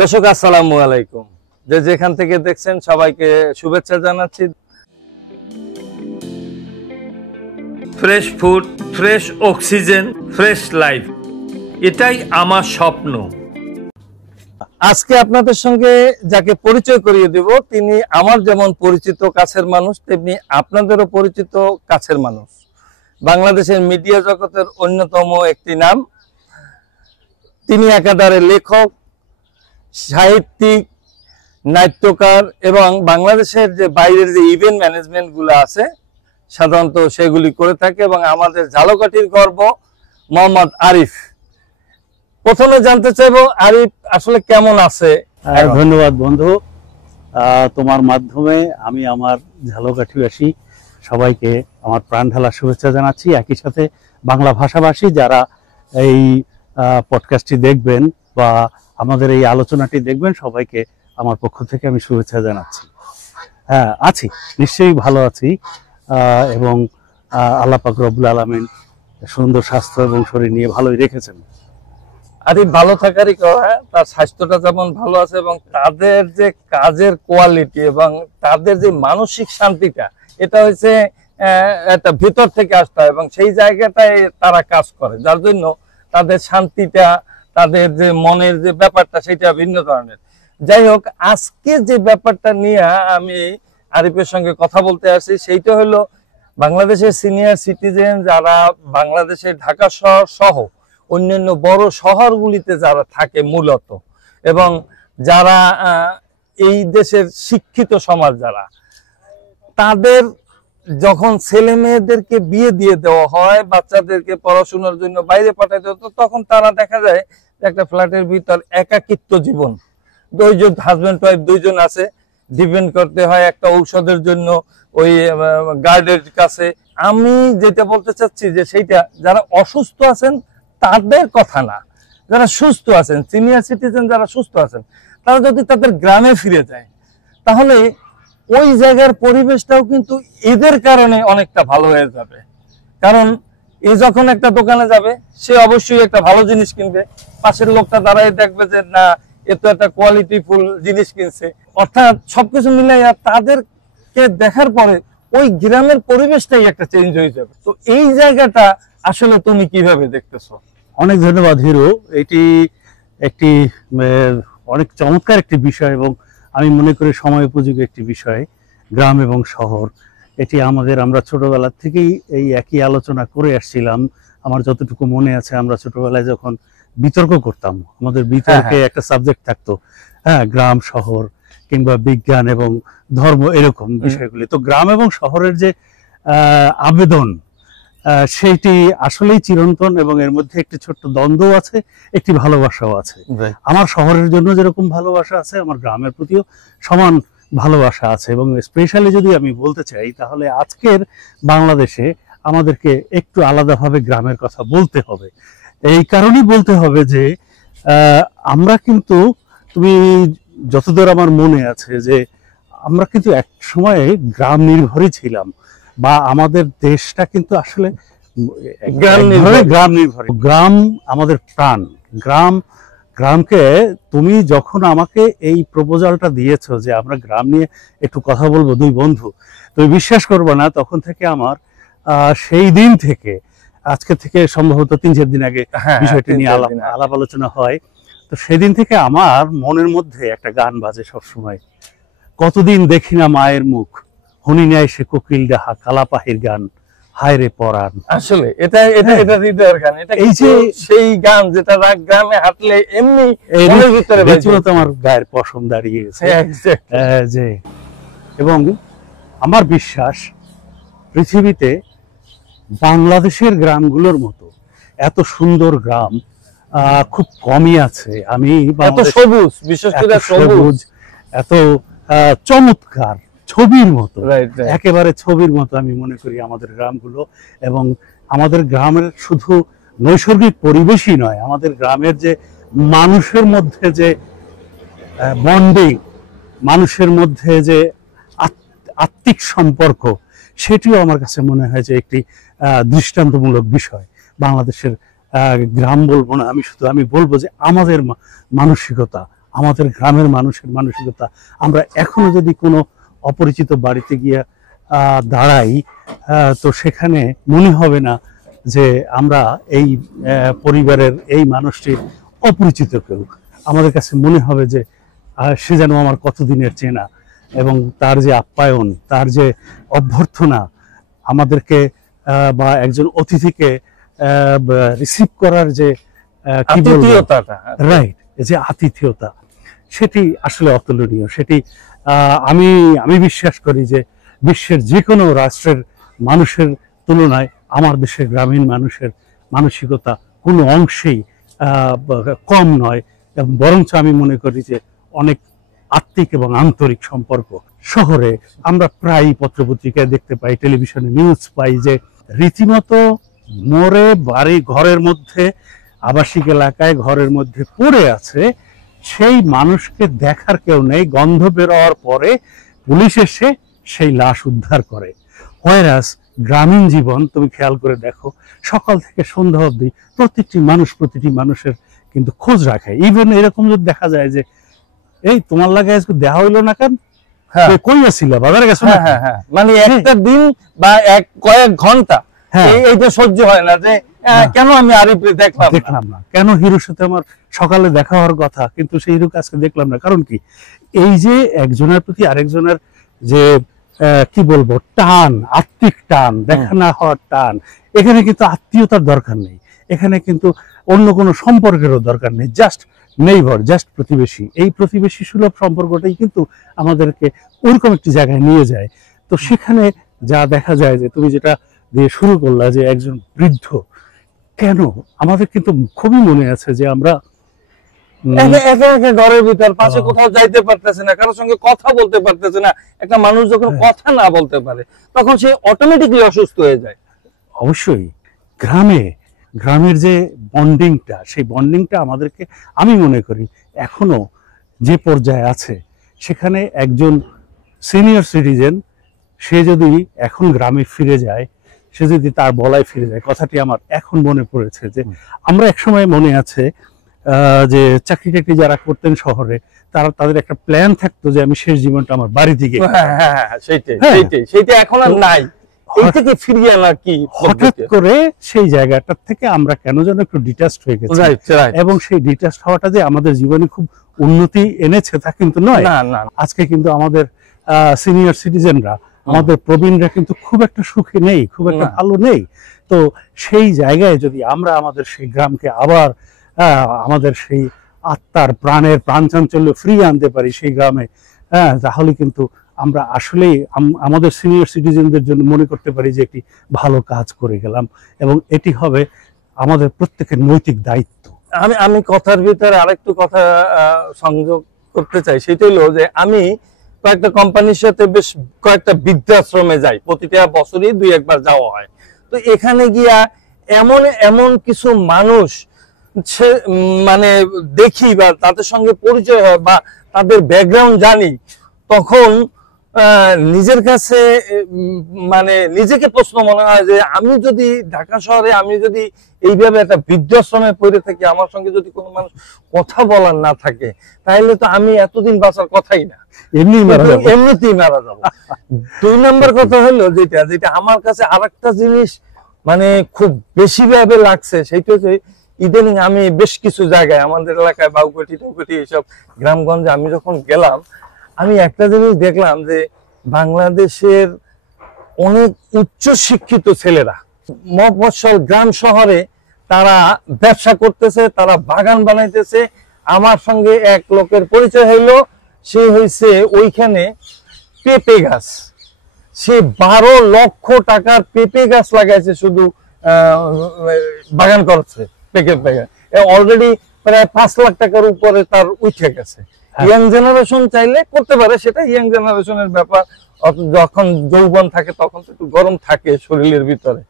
দর্শক আসসালামু আলাইকুম। যেখান থেকে দেখছেন সবাইকে শুভেচ্ছা জানাচ্ছি। Fresh food, fresh oxygen, fresh life, এটাই আমার স্বপ্ন। আজকে আপনাদের সঙ্গে যাকে পরিচয় করিয়ে দেব, তিনি আমার যেমন পরিচিত কাছের মানুষ, তেমনি আপনাদেরও পরিচিত কাছের মানুষ। বাংলাদেশের মিডিয়া জগতের অন্যতম একটি নাম। তিনি একাধারে লেখক, সাহিত্যিক, নাট্যকার এবং বাংলাদেশের যে বাইরের যে ইভেন্ট ম্যানেজমেন্ট গুলো আছে সাধারণত সেগুলি করে থাকে এবং আমাদের ঝালকাঠির গর্ব মোহাম্মদ আরিফ। প্রথমে জানতে চাইবো আরিফ আসলে কেমন আছে? ধন্যবাদ বন্ধু, তোমার মাধ্যমে আমি আমার ঝালকাঠিবাসী সবাইকে আমার প্রাণ ঢালা শুভেচ্ছা জানাচ্ছি। একই সাথে বাংলা ভাষাভাষী যারা এই পডকাস্টটি দেখবেন বা আমাদের এই আলোচনাটি দেখবেন, সবাইকে আমার পক্ষ থেকে আমি শুভেচ্ছা জানাচ্ছি। হ্যাঁ, আছি, নিশ্চয়ই ভালো আছি এবং আল্লাহ পাক রব্বুল আলামিন সুন্দর স্বাস্থ্য এবং শরীর নিয়ে ভালোই রেখেছেন। আরিফ ভালো থাকারই কথা, তার স্বাস্থ্যটা যেমন ভালো আছে এবং তাদের যে কাজের কোয়ালিটি এবং তাদের যে মানসিক শান্তিটা, এটা হচ্ছে একটা ভেতর থেকে আসতে হয় এবং সেই জায়গাটায় তারা কাজ করে, যার জন্য তাদের শান্তিটা, তাদের যে মনের যে ব্যাপারটা, সেটা ভিন্ন ধরনের। যাই হোক, আজকে যে ব্যাপারটা নিয়ে আমি আরিফের সঙ্গে কথা বলতে আসছি, সেইটা হলো বাংলাদেশের সিনিয়র সিটিজেন যারা বাংলাদেশের ঢাকা শহর সহ অন্যান্য বড় শহরগুলিতে যারা থাকে মূলত, এবং যারা এই দেশের শিক্ষিত সমাজ যারা, তাদের যখন ছেলে মেয়েদেরকে বিয়ে দিয়ে দেওয়া হয়, বাচ্চাদেরকে পড়াশোনার জন্য বাইরে পাঠাতে হতো, তখন তারা দেখা যায় একটা ফ্ল্যাটের ভিতর একাকিত্ব জীবন। দুইজন হাজব্যান্ড ওয়াইফ দুইজন আছে, ডিপেন্ড করতে হয় একটা ঔষধের জন্য ওই গার্ডের কাছে। আমি যেটা বলতে চাচ্ছি যে সেইটা যারা অসুস্থ আছেন তাদের কথা না, যারা সুস্থ আছেন, সিনিয়র সিটিজেন যারা সুস্থ আছেন, তারা যদি তাদের গ্রামে ফিরে যায়, তাহলে ওই জায়গার পরিবেশটাও কিন্তু এদের কারণে অনেকটা ভালো হয়ে যাবে। কারণ এ যখন একটা দোকানে যাবে, সে অবশ্যই একটা ভালো জিনিস কিনবে, পাশের লোকটা দাঁড়ায় দেখবে যে না, এ তো একটা কোয়ালিটিফুল জিনিস কিনছে। অর্থাৎ সবকিছু মিলাইয়া তাদেরকে দেখার পরে ওই গ্রামের পরিবেশটাই একটা চেঞ্জ হয়ে যাবে। তো এই জায়গাটা আসলে তুমি কিভাবে দেখতেছো? অনেক ধন্যবাদ হিরো, এটি একটি অনেক চমৎকার একটি বিষয় এবং আমি মনে করি সময় উপযোগী একটি বিষয়। গ্রাম এবং শহর, এটি আমরা ছোটবেলা থেকেই এই একই আলোচনা করে আসছিলাম। আমার যতটুকু মনে আছে, আমরা ছোটবেলায় যখন বিতর্ক করতাম, আমাদের বিতর্কে একটা সাবজেক্ট থাকতো, হ্যাঁ, গ্রাম শহর কিংবা বিজ্ঞান এবং ধর্ম, এরকম বিষয়গুলি। তো গ্রাম এবং শহরের যে আবেদন, সেইটি আসলেই চিরন্তন এবং এর মধ্যে একটি ছোট্ট দ্বন্দ্ব আছে, একটি ভালোবাসাও আছে। আমার শহরের জন্য যেরকম ভালোবাসা আছে, আমার গ্রামের প্রতিও সমান ভালোবাসা আছে। এবং স্পেশালি যদি আমি বলতে চাই, তাহলে আজকের বাংলাদেশে আমাদেরকে একটু আলাদাভাবে গ্রামের কথা বলতে হবে। এই কারণেই বলতে হবে যে আমরা কিন্তু, তুমি যতদূর আমার মনে আছে, যে আমরা কিন্তু এক সময়ে গ্রাম নির্ভরই ছিলাম, বা আমাদের দেশটা কিন্তু আসলে গ্রাম নির্ভর। গ্রাম আমাদের প্রাণ। গ্রামকে তুমি যখন আমাকে এই প্রপোজালটা দিয়েছো যে আমরা গ্রাম নিয়ে একটু কথা বলবো দুই বন্ধু, তুমি বিশ্বাস করবে না, তখন থেকে আমার সেই দিন থেকে, আজকে থেকে সম্ভবত 3-4 দিন আগে বিষয়টি নিয়ে আলাপ আলোচনা হয়, তো সেদিন থেকে আমার মনের মধ্যে একটা গান বাজে সবসময়। কতদিন দেখি না মায়ের মুখ, হনি নাই সে কোকিল ডাহা, কালাপাহির গান, হায় রে পরাণ। আসলে এটা হৃদয়ের গান। এটা এই যে সেই গান যেটা গ্রামে হাঁটলে এমনি মনের ভিতরে রীতিমতো আমার গায়ের পশম দাঁড়িয়ে গেছে। যে এবং আমার বিশ্বাস, পৃথিবীতে বাংলাদেশের গ্রামগুলোর মতো এত সুন্দর গ্রাম খুব কমই আছে। আমি এত সবুজ, বিশেষ করে সবুজ, এত চমৎকার, ছবির মতো, একেবারে ছবির মতো আমি মনে করি আমাদের গ্রামগুলো। এবং আমাদের গ্রামের শুধু নৈসর্গিক পরিবেশই নয়, আমাদের গ্রামের যে মানুষের মধ্যে যে বন্ডিং, মানুষের মধ্যে যে আত্মিক সম্পর্ক, সেটিও আমার কাছে মনে হয় যে একটি দৃষ্টান্তমূলক বিষয়। বাংলাদেশের গ্রাম বলবো না, আমি বলবো যে আমাদের মানসিকতা, আমাদের গ্রামের মানুষের মানসিকতা, আমরা এখনো যদি কোনো অপরিচিত বাড়িতে গিয়ে দাঁড়াই, তো সেখানে মনে হবে না যে আমরা এই পরিবারের এই মানুষটির অপরিচিত কেউ। আমাদের কাছে মনে হবে যে সে যেন আমার কতদিনের চেনা, এবং তার যে আপ্যায়ন, তার যে অভ্যর্থনা, আমাদেরকে বা একজন অতিথিকে রিসিভ করার যে কি বলবো, রাইট, যে আতিথেয়তা, সেটি আসলে অতুলনীয়। সেটি আমি বিশ্বাস করি যে বিশ্বের যে কোনো রাষ্ট্রের মানুষের তুলনায় আমার দেশের গ্রামীণ মানুষের মানসিকতা কোনো অংশেই কম নয়, বরঞ্চ আমি মনে করি যে অনেক আত্মিক এবং আন্তরিক সম্পর্ক। শহরে আমরা প্রায় পত্রপত্রিকায় দেখতে পাই, টেলিভিশনে নিউজ পাই যে রীতিমতো মরে বাড়ি ঘরের মধ্যে, আবাসিক এলাকায় ঘরের মধ্যে পড়ে আছে, সেই মানুষকে দেখার কেউ নেই। গন্ধ বেরোয়ার পরে পুলিশ এসে সেই লাশ উদ্ধার করে। হোয়ারাস গ্রামীণ জীবন তুমি খেয়াল করে দেখো, সকাল থেকে সন্ধ্যা অবধি প্রতিটি মানুষের কিন্তু খোঁজ রাখে। ইভেন এরকম যদি দেখা যায় যে এই তোমার লাগে আজকে দেখা হইলো না কেন, কই আসছিল, বাজারে গেছো না, মানে একটা দিন বা কয়েক ঘন্টা এইটা সহ্য হয় না যে কেন আমি আরিফকে দেখলাম না, কেন হিরোর সাথে আমার সকালে দেখা হওয়ার কথা কিন্তু সেই হিরোকে আজকে দেখলাম না। কারণ কি, এই যে একজনের প্রতি আরেকজনের যে কি বলবো টান, আত্মিক টান, দেখা না হওয়ার টান, এখানে কিন্তু আত্মীয়তার দরকার নেই, এখানে কিন্তু অন্য কোনো সম্পর্কেরও দরকার নেই, জাস্ট নেইবার, জাস্ট প্রতিবেশী। এই প্রতিবেশী সুলভ সম্পর্কটাই কিন্তু আমাদেরকে ওরকম একটি জায়গায় নিয়ে যায়। তো সেখানে যা দেখা যায় যে তুমি যেটা দিয়ে শুরু করলা যে একজন বৃদ্ধ, কেন আমাদের কিন্তু খুবই মনে আছে যে আমরা ঘরের ভিতর পাশে কোথাও যাইতে পারতেছে না, কারোর সঙ্গে কথা বলতে পারতেছে না। একটা মানুষ যখন কথা না বলতে পারে তখন সে অটোমেটিকলি অসুস্থ হয়ে যায়। অবশ্যই গ্রামের যে বন্ডিংটা, সেই বন্ডিংটা আমাদেরকে, আমি মনে করি এখনো যে পর্যায়ে আছে, সেখানে একজন সিনিয়র সিটিজেন সে যদি এখন গ্রামে ফিরে যায়, সে যদি তার বলায় ফিরে যায়, কথাটি আমার এখন মনে পড়েছে যে আমরা একসময় মনে আছে যে চাকরি টাকরি যারা করতেন শহরে, তাদের একটা প্ল্যান থাকতো যে আমি শেষ জীবনটা আমার বাড়ি থেকে, সেইটা এখন আর নাই। হঠাৎ করে সেই জায়গাটার থেকে আমরা কেন যেন একটু ডিটাচড হয়ে গেছি, এবং সেই ডিটাচড হওয়াটা যে আমাদের জীবনে খুব উন্নতি এনেছে তা কিন্তু নয়। আজকে কিন্তু আমাদের সিনিয়র সিটিজেনরা, আমাদের প্রবীণরা কিন্তু খুব একটা সুখী নেই, খুব একটা ভালো নেই। তো সেই জায়গায় যদি আমরা আমাদের সেই গ্রামকে আবার আমাদের সেই আত্মার প্রাণের প্রাণ চাঞ্চল্য ফিরিয়ে আনতে পারি সেই গ্রামে, তাহলে কিন্তু আমরা আসলেই আমাদের সিনিয়র সিটিজেনদের জন্য মনে করতে পারি যে একটি ভালো কাজ করে গেলাম, এবং এটি হবে আমাদের প্রত্যেকের নৈতিক দায়িত্ব। আমি কথার ভিতরে আরেকটু কথা সংযোগ করতে চাই, সেটা হলো যে আমি কয়েকটা কোম্পানির সাথে বেশ কয়েকটা বৃদ্ধাশ্রমে যাই, প্রতিটা বছরই 2-1 বার যাওয়া হয়। তো এখানে গিয়া এমন কিছু মানুষ মানে দেখি বা তাদের সঙ্গে পরিচয় হয় বা তাদের ব্যাকগ্রাউন্ড জানি, তখন নিজের কাছে মানে নিজেকে প্রশ্ন মনে হয় যে আমি যদি ঢাকা শহরে আমি যদি এইভাবে একটা বৃদ্ধাশ্রমে পড়ে থাকি, আমার সঙ্গে যদি কোনো মানুষ কথা বলার না থাকে, তাহলে তো আমি এতদিন বাঁচার কথাই না, এমনিতেই মারা যাবো। 2 নম্বর কথা হলো যেটা আমার কাছে আরেকটা জিনিস মানে খুব বেশি ভাবে লাগছে, সেইটা হচ্ছে ইদানিং আমি বেশ কিছু জায়গায় আমাদের এলাকায় বাউকুটি টাউকুটি এইসব গ্রামগঞ্জে আমি যখন গেলাম, আমি একটা জিনিস দেখলাম যে বাংলাদেশের অনেক উচ্চ শিক্ষিত ছেলেরা মফস্বল গ্রাম শহরে তারা ব্যবসা করতেছে, তারা বাগান বানাইতেছে। আমার সঙ্গে এক লোকের পরিচয় হইলো, সে হইছে ওইখানে পেঁপে গাছ, সে 12 লক্ষ টাকার পেঁপে গাছ লাগাইছে, শুধু বাগান করছে পেঁপে গাছ, অলরেডি প্রায় 5 লাখ টাকার উপরে তার উঠে গেছে। ইয়াং জেনারেশন চাইলে করতে পারে, সেটা ইয়াং জেনারেশনের ব্যাপার। যখন যৌবন থাকে তখন তো একটু গরম থাকে শরীরের ভিতরে,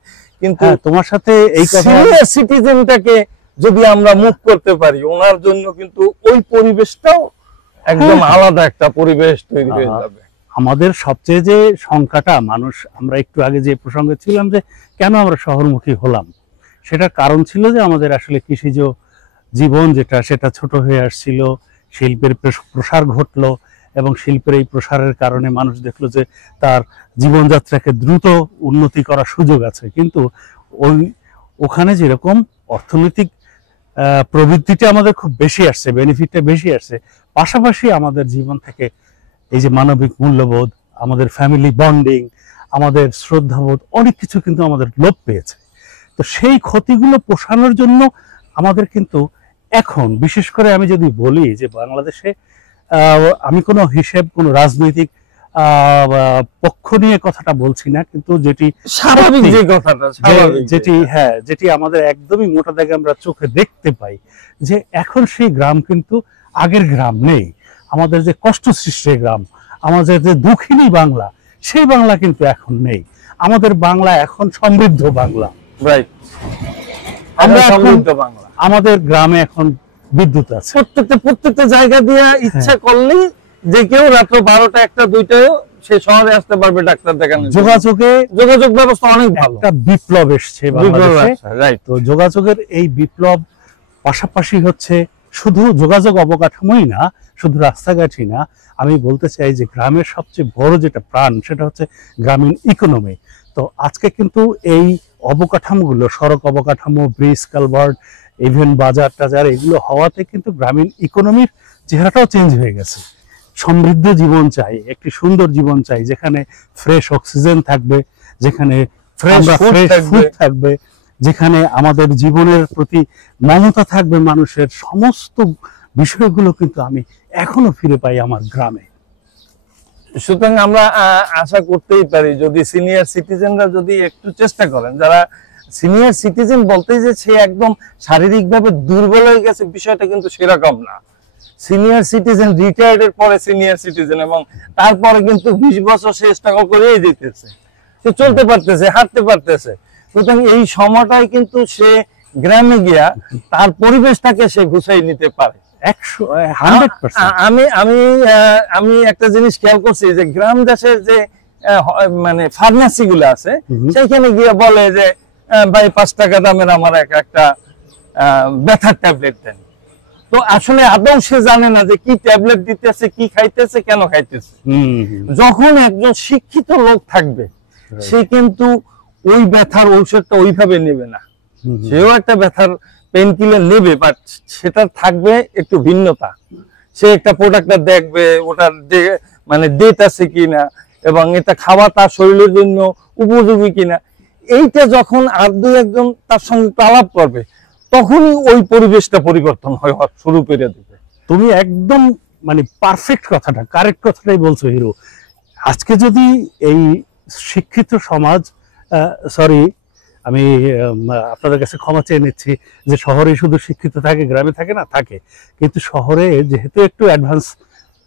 কিন্তু তোমার সাথে এই সিনিয়র সিটিজেনটাকে যদি আমরা মুভ করতে পারি, ওনার জন্য কিন্তু ওই পরিবেশটাও একদম আলাদা একটা পরিবেশ তৈরি হয়ে যাবে। আমাদের সবচেয়ে যে সংখ্যাটা মানুষ, আমরা একটু আগে যে প্রসঙ্গে ছিলাম যে কেন আমরা শহরমুখী হলাম, সেটার কারণ ছিল যে আমাদের আসলে কৃষিজ জীবন যেটা, সেটা ছোট হয়ে আসছিল, শিল্পের প্রসার ঘটলো, এবং শিল্পের এই প্রসারের কারণে মানুষ দেখলো যে তার জীবনযাত্রাকে দ্রুত উন্নতি করার সুযোগ আছে। কিন্তু ওখানে যেরকম অর্থনৈতিক প্রবৃদ্ধিটা আমাদের খুব বেশি আসছে, বেনিফিটটা বেশি আসছে, পাশাপাশি আমাদের জীবন থেকে এই যে মানবিক মূল্যবোধ, আমাদের ফ্যামিলি বন্ডিং, আমাদের শ্রদ্ধাবোধ, অনেক কিছু কিন্তু আমাদের লোপ পেয়েছে। তো সেই ক্ষতিগুলো পোষানোর জন্য আমাদের কিন্তু এখন, বিশেষ করে আমি যদি বলি যে বাংলাদেশে, আমি কোনো হিসেব, কোনো রাজনৈতিক পক্ষ নিয়ে কথাটা বলছি না, কিন্তু যেটি স্বাভাবিক যে কথাটা, যেটি আমাদের একদমই মোটা দাগে আমরা চোখে দেখতে পাই, যে এখন সেই গ্রাম কিন্তু আগের গ্রাম নেই। আমাদের যে কষ্ট সৃষ্টি গ্রাম, আমাদের যে দুঃখিনী বাংলা, সেই বাংলা কিন্তু এখন নেই। আমাদের বাংলা এখন সমৃদ্ধ বাংলা। রাইট, আমরা সমৃদ্ধ বাংলা। আমাদের গ্রামে এখন বিদ্যুৎ আছে, প্রত্যেকটা জায়গা দিয়ে ইচ্ছা করলেই যে কেউ রাত্র 12টা 1টা 2টায় সে শহরে আসতে পারবে ডাক্তার দেখানোর জন্য। যোগাযোগ ব্যবস্থা অনেক ভালো, একটা বিপ্লব এসছে বাংলাদেশে। তো যোগাযোগের এই বিপ্লব পাশাপাশি হচ্ছে শুধু যোগাযোগ অবকাঠামোই না, শুধু রাস্তাঘাটই না, আমি বলতে চাই যে গ্রামের সবচেয়ে বড় যেটা প্রাণ, সেটা হচ্ছে গ্রামীণ ইকোনমি। তো আজকে কিন্তু এই অবকাঠামোগুলো, সড়ক অবকাঠামো, ব্রিজ, কালভার্ট, ইভেন বাজার টাজার, এগুলো হওয়াতে কিন্তু গ্রামীণ ইকোনমির চেহারাটাও চেঞ্জ হয়ে গেছে। সমৃদ্ধ জীবন চাই, একটি সুন্দর জীবন চাই, যেখানে ফ্রেশ অক্সিজেন থাকবে, যেখানে ফ্রেশ ফুড থাকবে, যেখানে আমাদের জীবনের প্রতি মমতা থাকবে মানুষের। সমস্ত বিষয়গুলো কিন্তু আমি এখনো ফিরে পাই আমার গ্রামে। সুতরাং আমরা আশা করতেই পারি, যদি সিনিয়র সিটিজেনরা যদি একটু চেষ্টা করেন, যারা সিনিয়র সিটিজেন বলতে যে সে একদম শারীরিকভাবে দুর্বল হয়ে গেছে, বিষয়টা কিন্তু সেরকম না। সিনিয়র সিটিজেন রিটায়ার্ডের পরে সিনিয়র সিটিজেন, এবং তারপরে কিন্তু 20 বছর সে স্ট্রাগল করেই যেতেছে, সে চলতে পারতেছে, হাঁটতে পারতেছে। সুতরাং এই সময়টাই কিন্তু সে গ্রামে গিয়া তার পরিবেশটাকে সে গুছাই নিতে পারে। আমি একটা জিনিস খেয়াল করছি যে গ্রাম দেশের যে মানে ফার্মেসি গুলো আছে, সেখানে গিয়ে বলে যে ভাই 5 টাকা দামের আমার একটা ব্যথার ট্যাবলেট দেন। তো আসলে আদৌ সে জানে না যে কি ট্যাবলেট দিতেছে, কি খাইতেছে, কেন খাইতেছে। যখন একজন শিক্ষিত লোক থাকবে, সে কিন্তু ওই ব্যথার ঔষধটা ওইভাবে নেবে না, সেও একটা ব্যথার পেন কিলার নেবে, বাট সেটা থাকবে একটু ভিন্নতা। সে একটা প্রোডাক্টটা দেখবে, ওটার মানে ডেট আছে কিনা, এবং এটা খাওয়া তার শরীরের জন্য উপযোগী কিনা। এইটা যখন আর দুই একজন তার সঙ্গে আলাপ করবে, তখনই ওই পরিবেশটা পরিবর্তন হওয়া শুরু করে দেবে। তুমি একদম মানে পারফেক্ট কথাটা, কারেক্ট কথাটাই বলছো হিরো। আজকে যদি এই শিক্ষিত সমাজ, সরি আমি আপনাদের কাছে ক্ষমা চেয়ে নিচ্ছি যে শহরে শুধু শিক্ষিত থাকে, গ্রামে থাকে না, থাকে, কিন্তু শহরে যেহেতু একটু অ্যাডভান্স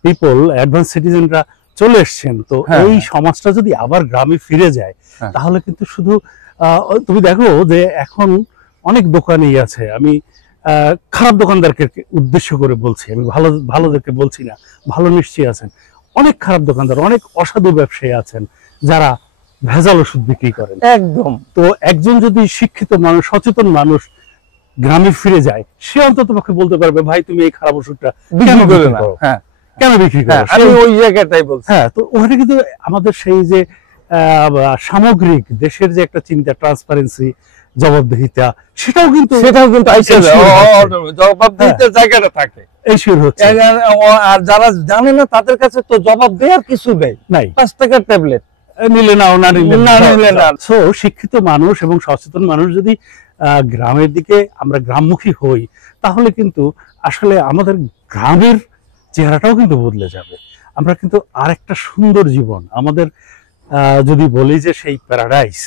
পিপল, অ্যাডভান্স সিটিজেনরা চলে এসছেন, তো এই সমাজটা যদি আবার গ্রামে ফিরে যায়, তাহলে কিন্তু শুধু তুমি দেখো যে এখন অনেক দোকানই আছে, আমি খারাপ দোকানদারকে উদ্দেশ্য করে বলছি, আমি ভালোদেরকে বলছি না, ভালো নিশ্চয়ই আছেন, অনেক খারাপ দোকানদার, অনেক অসাধু ব্যবসায়ী আছেন যারা ভেজাল ওষুধ বিক্রি করেন। একদম। তো একজন যদি শিক্ষিত মানুষ, সচেতন মানুষ গ্রামে ফিরে যায়, সে অন্তত পক্ষে বলতে পারবে, ভাই তুমি এই খারাপ ওষুধটা কেন বিক্রি করো, কেন বিক্রি করো, আমি ওই জায়গাটাই বলছি। হ্যাঁ, তো ওখানে কিন্তু আমাদের সেই যে সামগ্রিক দেশের যে একটা চিন্তা, ট্রান্সপারেন্সি, জবাবদিহিতা, সেটাও কিন্তু জবাবদিহিতার জায়গাটা থাকে। আর যারা জানে না তাদের কাছে তো জবাব দেওয়ার কিছু নেই, 5 টাকার ট্যাবলেট নিলে নাও, না নিলে না। সো শিক্ষিত মানুষ এবং সচেতন মানুষ যদি গ্রামের দিকে আমরা গ্রামমুখী হই, তাহলে কিন্তু আসলে আমাদের গ্রামের চেহারাটাও কিন্তু বদলে যাবে। আমরা কিন্তু আরেকটা সুন্দর জীবন, আমাদের যদি বলি যে সেই প্যারাডাইস,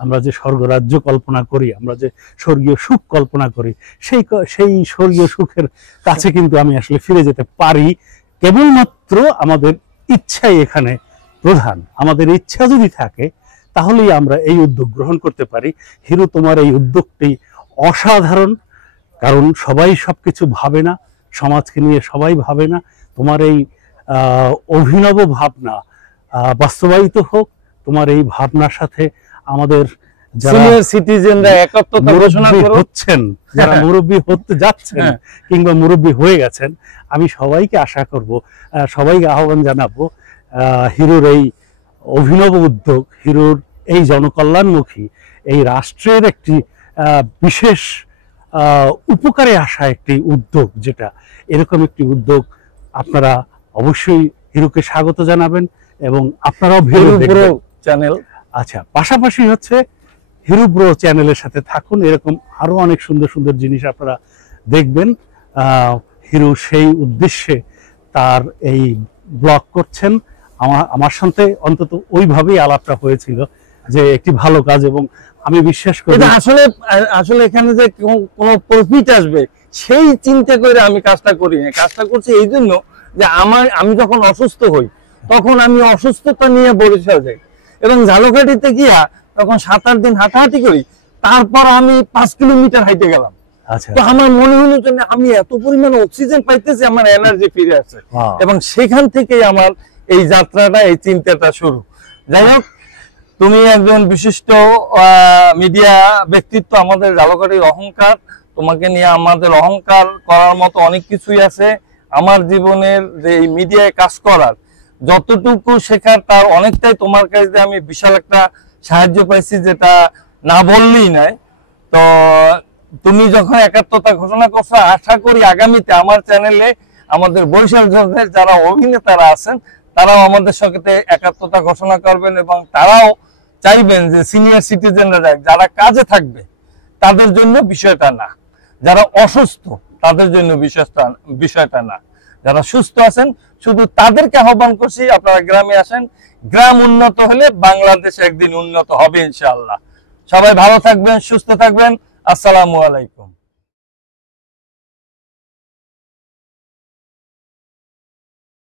আমরা যে স্বর্গরাজ্য কল্পনা করি, আমরা যে স্বর্গীয় সুখ কল্পনা করি, সেই স্বর্গীয় সুখের কাছে কিন্তু আমি আসলে ফিরে যেতে পারি। কেবলমাত্র আমাদের ইচ্ছাই এখানে প্রধান। আমাদের ইচ্ছা যদি থাকে, তাহলেই আমরা এই উদ্যোগ গ্রহণ করতে পারি। হিরু, তোমার এই উদ্যোগটি অসাধারণ, কারণ সবাই সবকিছু ভাবে না, সমাজকে নিয়ে সবাই ভাবে না। তোমার এই অভিনব ভাবনা বাস্তবায়িত হোক, তোমার এই ভাবনার সাথে আমাদের যারা সিনিয়র সিটিজেনরা একাত্মতা ঘোষণা মুরব্বি করো। হচ্ছেন, যারা হ্যাঁ। মুরব্বি হতে যাচ্ছেন হ্যাঁ। কিংবা মুরব্বি হয়ে গেছেন, আমি সবাইকে আশা করব, সবাইকে আহ্বান জানাবো হিরোর এই অভিনব উদ্যোগ, হিরোর এই জনকল্যাণমুখী, এই রাষ্ট্রের একটি বিশেষ উপকারে আসা একটি উদ্যোগ, যেটা এরকম একটি উদ্যোগ আপনারা অবশ্যই হিরোকে স্বাগত জানাবেন এবং আপনারাও ভিডিও হিরো ব্রো দেখবেন। চ্যানেল। আচ্ছা, পাশাপাশি হচ্ছে হিরো ব্রো চ্যানেলের সাথে থাকুন, এরকম আরো অনেক সুন্দর সুন্দর জিনিস আপনারা দেখবেন। হিরো সেই উদ্দেশ্যে তার এই ব্লগ করছেন। আমার সাথে অন্তত ওইভাবেই আলাপটা হয়েছিল যে একটি ভালো কাজ, এবং আমি বিশ্বাস করি এটা আসলে আসলে এখানে যে কোনো প্রফিট আসবে সেই চিন্তা করে আমি কাজটা করি না। কাজটা করছি এই জন্য যে আমি যখন অসুস্থ হই তখন আমি অসুস্থতা নিয়ে বরিশাল যাই এবং ঝালকাঠিতে গিয়া তখন 7-8 দিন হাঁটাহাঁটি করি, তারপর আমি 5 কিলোমিটার হাইটে গেলাম। আচ্ছা, তো আমার মনে হলো যে আমি এত পরিমাণ অক্সিজেন পাইতেছি, আমার এনার্জি ফিরে আসছে Wow. এবং সেখান থেকেই আমার এই যাত্রাটা, এই চিন্তাটা শুরু। যাই হোক, তুমি একজন বিশিষ্ট মিডিয়া ব্যক্তিত্ব, আমাদের ঝালকাঠির অহংকার। তোমাকে নিয়ে আমাদের অহংকার করার মতো অনেক কিছুই আছে। আমার জীবনের যে এই মিডিয়ায় কাজ করার যতটুকু শেখার তার অনেকটাই তোমার কাছ দিয়ে আমি বিশাল একটা সাহায্য পাইছি, যেটা না বললেই নাই। তো তুমি যখন একাত্মতা ঘোষণা করছো, আশা করি আগামীতে আমার চ্যানেলে আমাদের বরিশাল জেলার যারা অভিনেতারা আছেন তারাও আমাদের সাথে একাত্মতা ঘোষণা করবেন এবং তারাও চাইবেন যে সিনিয়র সিটিজেনরা যারা কাজে থাকবে তাদের জন্য বিষয়টা না, যারা অসুস্থ তাদের জন্য বিষয়টা না, যারা সুস্থ আছেন শুধু তাদেরকে আহ্বান করছি আপনারা গ্রামে আসেন। গ্রাম উন্নত হলে বাংলাদেশ একদিন উন্নত হবে ইনশাআল্লাহ। সবাই ভালো থাকবেন, সুস্থ থাকবেন। আসসালামু আলাইকুম।